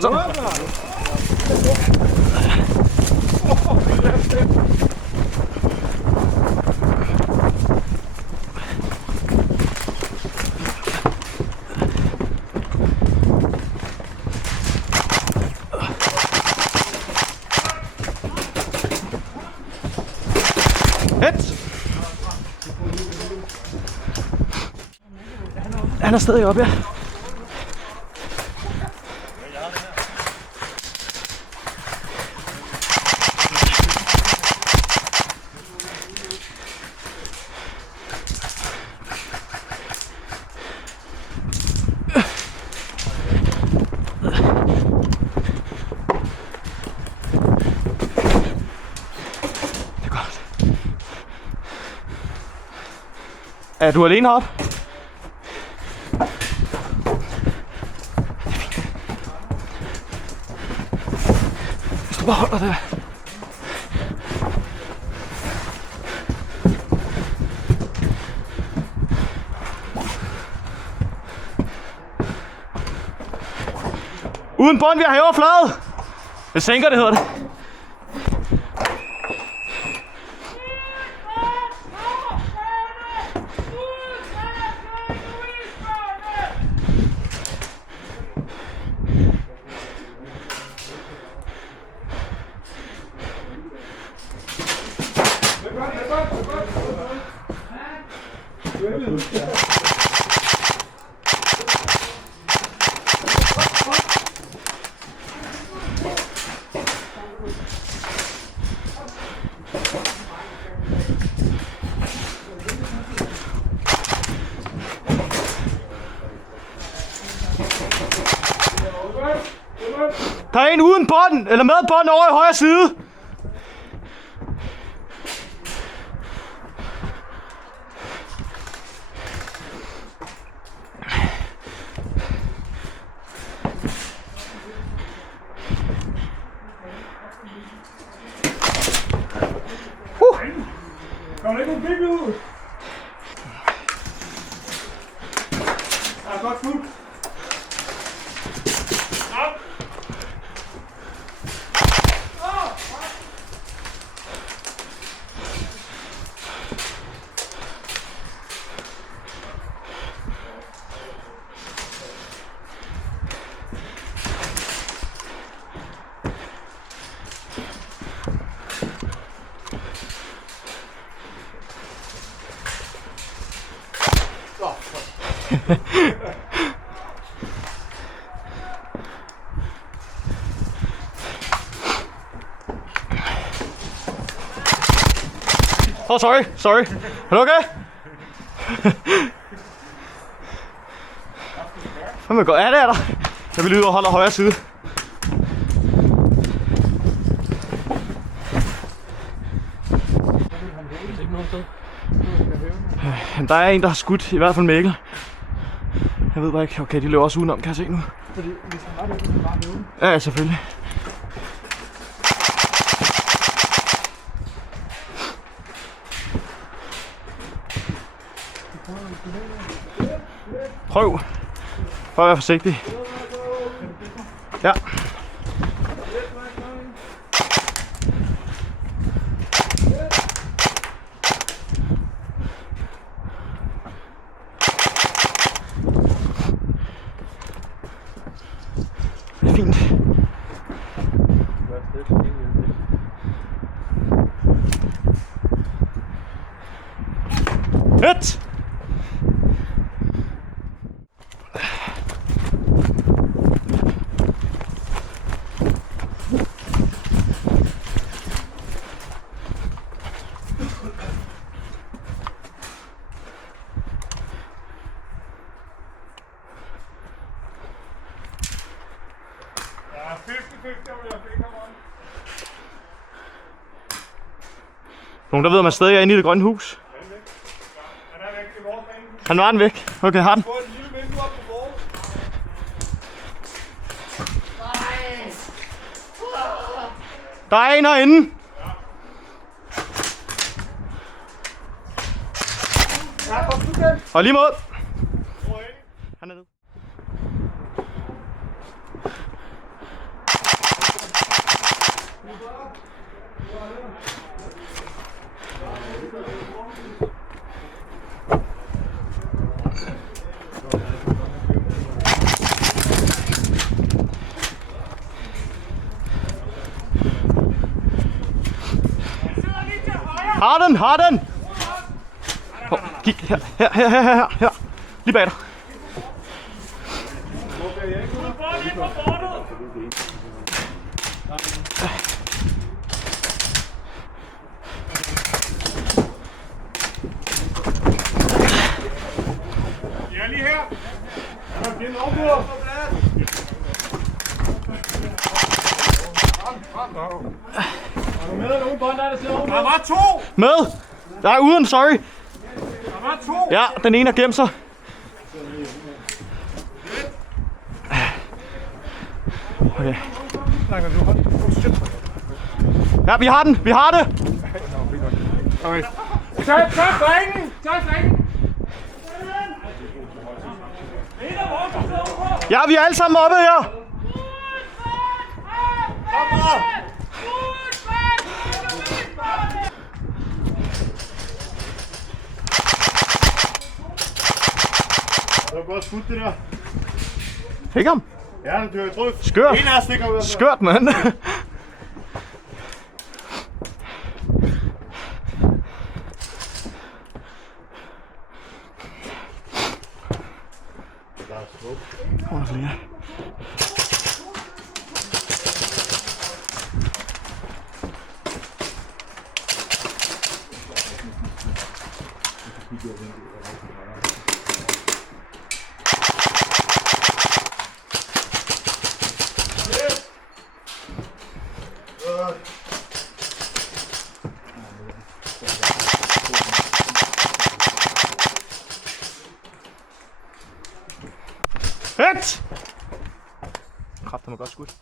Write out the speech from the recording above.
Så. Han er stadig oppe, ja. Det er godt. Er du alene heroppe? Bare hold dig der. Uden bånd, vi har hævet flade. Det sænker, det hedder det. Der er en uden bånd, eller med bånd over i højre side. Kommer ikke nogen bil ud? Der er godt fuld. Oh, sorry. Er du okay? Hvad går? Ja, det er der. Jeg vil ud og holde højre side. Der er en, der har skudt, i hvert fald Mikkel. Jeg ved bare ikke. Okay, de løber også udenom, kan jeg se nu. Fordi hvis han var det, så bare løbe. Ja, selvfølgelig. Prøv. Prøv at være forsigtig. Ja. Det er fint. Et! Nogen der ved, at man stadig er inde i det grønne hus? Han var den væk. Okay, har den. Der er en herinde. Og lige mod. Han er nede. Har den! Kig her. Lige bag dig. Jeg er lige her. Jeg bliver lov på. Er du med eller uden bånd, der sidder ovenpå? Der var 2! Med! Nej, uden, sorry. Der var 2! Ja, den ene har gemt sig. Okay. Ja, vi har den! Vi har det! Okay. Tag flanken! Tag flanken! Ja, vi er alle sammen oppe her! Det var godt skudt, det der. Fik ham? Ja, det var tryk. Skørt! En af os stikker ud. Skørt, mand! Der er smukt. Hvor er der flere? Hit! Kræfter mig godt skudt.